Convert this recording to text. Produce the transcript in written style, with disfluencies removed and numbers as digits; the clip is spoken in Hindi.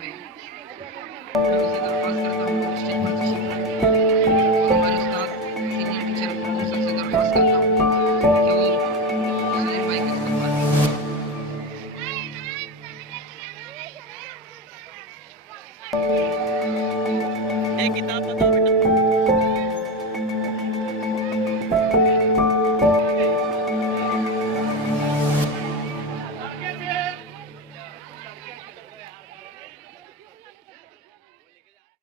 टाइम है। मैं उसे दरख्वास्त करता हूँ स्टेज पर तशरीफ लाए और हमारे उस्ताद सीनियर टीचर अब्दुल सर से दरख्वास्त करता हूँ कि वो सलीम भाई का इस्तकबाल करें। एक किताब बताओ बेटा।